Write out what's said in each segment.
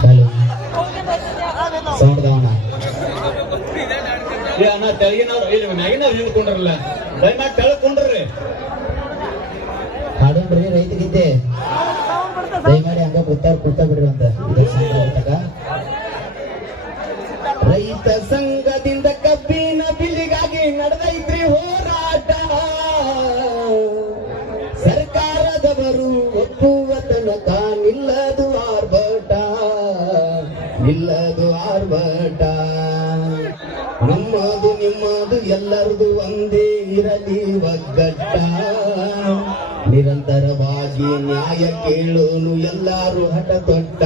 ಚಾಲು ಸೌಂಡ್ ದಾವಣ ಅಣ್ಣ ತೆಳಗಿನವ್ರು ಮ್ಯಾಗಿನವ್ರು ಹಿಡ್ಕೊಂಡ್ರಲ್ಲ ದಯಮಾಡಿ ತೆಳಕೊಂಡ್ರಿ ಹಾಡೋಣ್ರಿ ರೈತಗಿದ್ದೆ ದಯಮಾಡಿ ಹಂಗ ಕೂತ ಬಿಡ್ರಿ ಅಂತ ರೈತ ಸಂಘದಿಂದ ಕಬ್ಬಿನ ಬಿಲ್ಲಿಗಾಗಿ ನಡೆದೈತ್ರಿ ಹೋರಾಟ ಸರ್ಕಾರದವರು ಒಪ್ಪುವ ತನಕ ನಿಲ್ಲದು ಆರ್ಭಟ ನಮ್ಮದು ನಿಮ್ಮದು ಎಲ್ಲರದು ಒಂದೇ ಇರಲಿ ಒಗ್ಗಟ್ಟ ನಿರಂತರವಾಗಿ ನ್ಯಾಯ ಕೇಳೋನು ಎಲ್ಲಾರು ಹಠ ತೊಟ್ಟ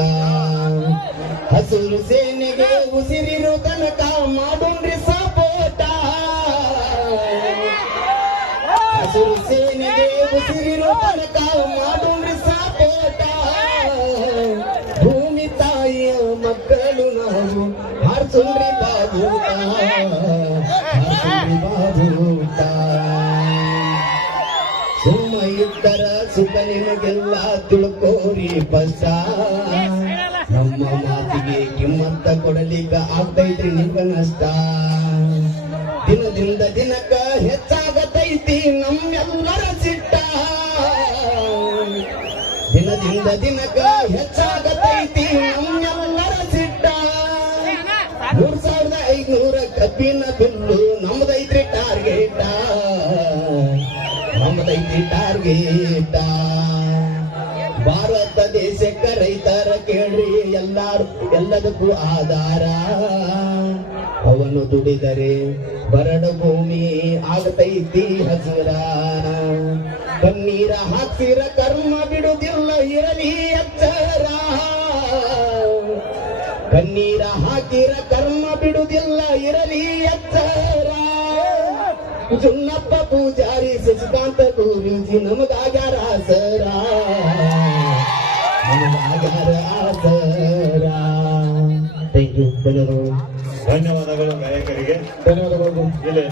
ಹಸಿರು ಸೇನೆಗೆ ಉಸಿರಿರೋ ತನಕ ಮಾಡೋಣ್ರಿ ಸಪೋಟ ಹಸಿರು ಸೇನೆಗೆ ಉಸಿರಿರೋ ತನಕ ಮಾಡೋಣ್ರಿ ಸಪೋಟ ಭೂಮಿ ತಾಯಿಯ ಮಕ್ಕಳು ನಾವು ಹಾರ್ಸೋಣ್ರಿ ಬಾಬೂಟ ಸುಮ್ಮ ಇತ್ತರ ಸುಖ ನಿಮಗೆಲ್ಲ ತಿಳ್ಕೋರಿ ಪಷ್ಟ ನಮ್ಮ ಮಾತಿಗೆ ಕಿಮ್ಮತ್ತ ಕೊಡಲಿಕ್ಕ ಆಗ್ತೈತ್ರಿ ನಿಮ್ಗ ನಷ್ಟ ದಿನದಿಂದ ದಿನಕ್ಕ ಹೆಚ್ಚಾಗತೈತಿ ನಮ್ಮೆಲ್ಲರ ಸಿಟ್ಟ ದಿನದಿಂದ ದಿನಕ್ಕ ಹೆಚ್ಚಾಗತೈತಿ ನಮ್ಮೆಲ್ಲರ ಸಿಟ್ಟ 3,500 ಕಬ್ಬಿನ ಬಿಲ್ಲು ನಮ್ದೈತ್ರಿ ಟಾರ್ಗೆಟ ಭಾರತ ದೇಶಕ್ಕ ರೈತರ ಕೇಳ್ರಿ ಎಲ್ಲದಕ್ಕೂ ಆಧಾರ ಅವನು ದುಡಿದರೆ ಬರಡು ಭೂಮಿ ಆಗತೈತಿ ಹಸುರ ಕಣ್ಣೀರ ಹಾಕ್ಸಿರ ಕರ್ಮ ಬಿಡುವುದಿಲ್ಲ ಇರಲಿ ಎಚ್ಚರ ಕಣ್ಣೀರ ಹಾಕಿರ ಕರ್ಮ ಬಿಡುವುದಿಲ್ಲ ಇರಲಿ ಎಚ್ಚರ ಜುನ್ನಪ್ಪ ಪೂಜಾರಿ ಶಶಿಕಾಂತ ಗುರೂಜಿ ನಮಗಾಗ್ಯಾರ ಆಸರ ಥ್ಯಾಂಕ್ ಯು ಧನ್ಯವಾದಗಳು ಗಾಯಕರಿಗೆ ಧನ್ಯವಾದಗಳು ಇಲ್ಲಿ